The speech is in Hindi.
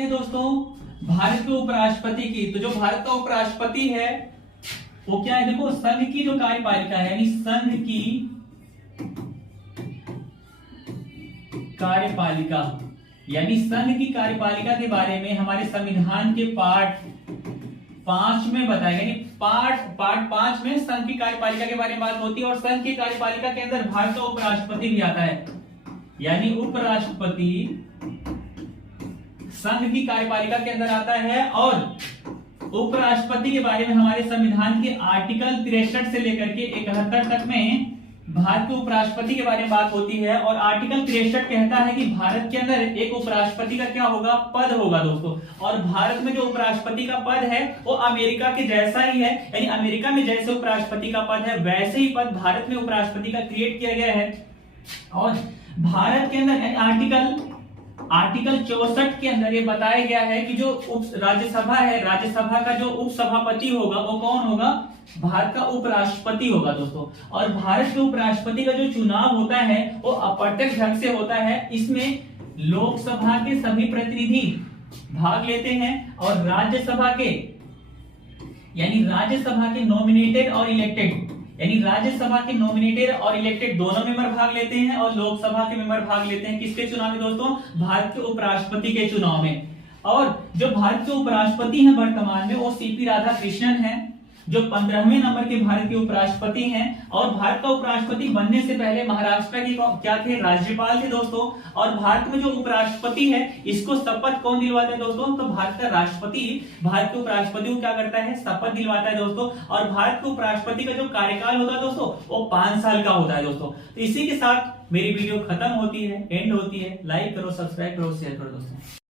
हैं दोस्तों भारत के उपराष्ट्रपति की। तो जो भारत का उपराष्ट्रपति है वो क्या है, देखो संघ की जो कार्यपालिका है यानी संघ की कार्यपालिका यानी संघ की कार्यपालिका के बारे में हमारे संविधान के पार्ट 5 में बताया गया। यानी पार्ट 5 में संघ की कार्यपालिका के बारे में बात होती है और संघ की कार्यपालिका के अंदर भारत का उपराष्ट्रपति भी आता है। यानी उपराष्ट्रपति संघ की कार्यपालिका के अंदर आता है और उपराष्ट्रपति के बारे में हमारे संविधान के आर्टिकल 63 से लेकर के 71 तक में भारत के उपराष्ट्रपति के बारे में बात होती है। और आर्टिकल 63 कहता है कि भारत के अंदर एक उपराष्ट्रपति का क्या होगा, पद होगा दोस्तों। और भारत में जो उपराष्ट्रपति का पद है वो अमेरिका के जैसा ही है, यानी अमेरिका में जैसे उपराष्ट्रपति का पद है वैसे ही पद भारत में उपराष्ट्रपति का क्रिएट किया गया है। और भारत के अंदर आर्टिकल 64 के अंदर ये बताया गया है कि जो राज्यसभा है, राज्यसभा का जो उपसभापति होगा वो कौन होगा, भारत का उपराष्ट्रपति होगा दोस्तों। और भारत के उपराष्ट्रपति का जो चुनाव होता है वो अप्रत्यक्ष ढंग से होता है। इसमें लोकसभा के सभी प्रतिनिधि भाग लेते हैं और राज्यसभा के नॉमिनेटेड और इलेक्टेड, यानी राज्यसभा के नॉमिनेटेड और इलेक्टेड दोनों मेंबर भाग लेते हैं और लोकसभा के मेंबर भाग लेते हैं। किसके चुनाव में दोस्तों, भारत के उपराष्ट्रपति के चुनाव में। और जो भारत के उपराष्ट्रपति हैं वर्तमान में वो सीपी राधाकृष्णन हैं, जो 15वें नंबर के भारत के उपराष्ट्रपति हैं। और भारत का उपराष्ट्रपति बनने से पहले महाराष्ट्र के क्या थे, राज्यपाल थे दोस्तों। और भारत में जो उपराष्ट्रपति है इसको शपथ कौन दिलवाता है दोस्तों, तो भारत का राष्ट्रपति भारत के उपराष्ट्रपति को क्या करता है, शपथ दिलवाता है दोस्तों। और भारत के उपराष्ट्रपति का जो कार्यकाल होता है दोस्तों वो 5 साल का होता है दोस्तों। तो इसी के साथ मेरी वीडियो खत्म होती है, एंड होती है। लाइक करो, सब्सक्राइब करो, शेयर करो दोस्तों।